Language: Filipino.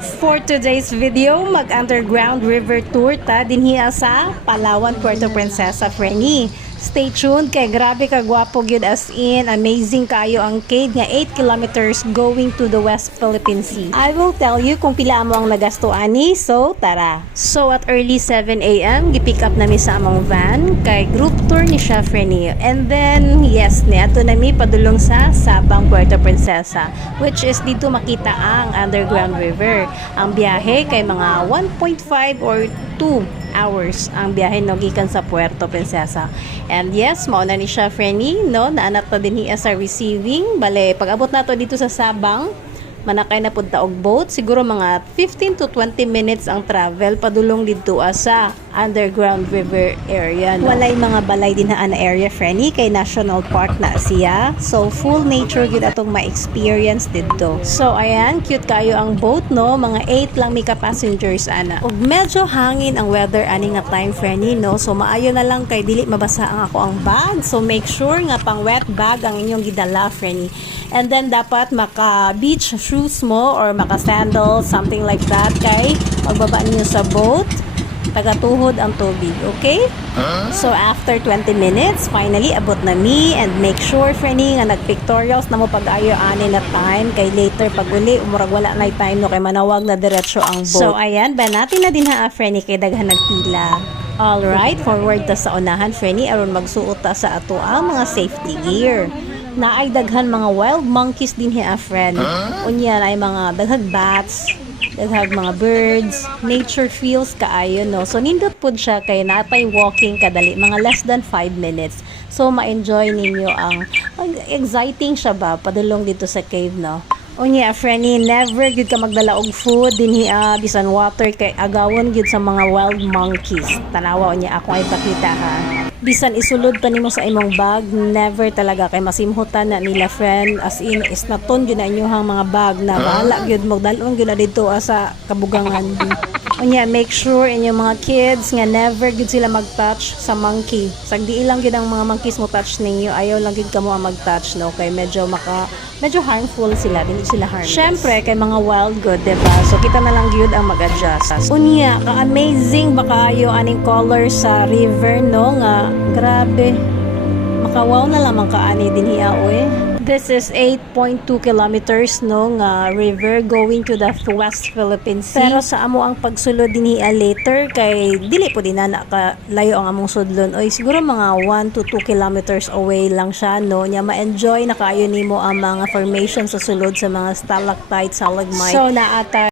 For today's video, mag-underground river tour ta dinhiya sa Palawan, Puerto Princesa, Freni. Stay tuned kay grabe ka gwapo gyud, as in amazing kayo ang cave nga 8 kilometers going to the West Philippine Sea. I will tell you kung pila mo ang nagasto ani, so tara. So at early 7 a.m. gipick up nami sa among van kay group tour ni siya, Freni. And then yes, niadto nami padulong sa Sabang, Puerto Princesa, which is dito makita ang underground river. Ang biyahe kay mga 1.5 or 2 hours ang biyahe no gikan sa Puerto Princesa. And yes, mauna ni siya, Freni, no, naanat ta din hiya sa receiving. Bale, pag abot nato dito sa Sabang, manakay na pud ta og boat, siguro mga 15 to 20 minutes ang travel padulong dito sa underground river area, no? Walay mga balay din na area, Freni, kay national park na siya, so full nature gyud atong ma-experience dito. So ayan, cute kayo ang boat, no, mga 8 lang mi ka passengers ana. Ug medyo hangin ang weather ani nga time, Freni, no, so maayo na lang kay dili mabasa ang ako ang bag, so make sure nga pang wet bag ang inyong gidala, Freni. And then dapat maka beach shoes mo or maka sandals, something like that, kay pagbaba niyo sa boat tagatuhod ang tubig, okay? So after 20 minutes, finally abot na mi, and make sure, Freni, nga nag-pictorials na mo pag-ayo ani na time, kay later pag uli umurag wala na time, no, kay manawag na diretso ang boat. So ayan, ba natin na din ha, Freni, kay daghan nagpila. Alright, forward ta sa unahan, Freni, aron magsuot ta sa ato ang mga safety gear. Naay daghan mga wild monkeys din hiya, friend. Unya ay mga daghag bats, daghag mga birds. Nature feels kaayo, no. So nindot pud siya kay natay walking kadali, mga less than 5 minutes. So ma-enjoy ninyo ang exciting siya ba padulong dito sa cave, no. Unya, Freni, never gyud ka magdala og food dinhi bisan water, kay agawon gyud sa mga wild monkeys. Tanawa unya ako ay pakita, ha. Bisan isulod pa nimo sa imong bag, never talaga, kay masimhutan na nila, friend, as in is naton gyud na inyong mga bag na bahala gyud magdalon gyud na dito sa kabugangan. Unya, make sure inyong mga kids nga never gyud sila mag-touch sa monkey. Sagdi ilang gyud ang mga monkeys mo touch ninyo, ayaw lang gyud kamo ang mag-touch, no, kay medyo harmful sila, dili sila harmless. Syempre kay mga wild good, diba? So kita na lang gyud ang mag-adjust. Unya, ka-amazing baka ayo aning color sa river, no, nga grabe. Makawaw na lamang kaani dinhiya, oy. This is 8.2 kilometers, no, nga river going to the West Philippine Sea. Pero sa amo ang pagsulod dinhiya later, kay dili po din na layo ang among sudlon, oy, siguro mga 1 to 2 kilometers away lang siya, no, nya ma-enjoy na kaayo nimo ang mga formation sa sulod sa mga stalactite, stalagmite. So naata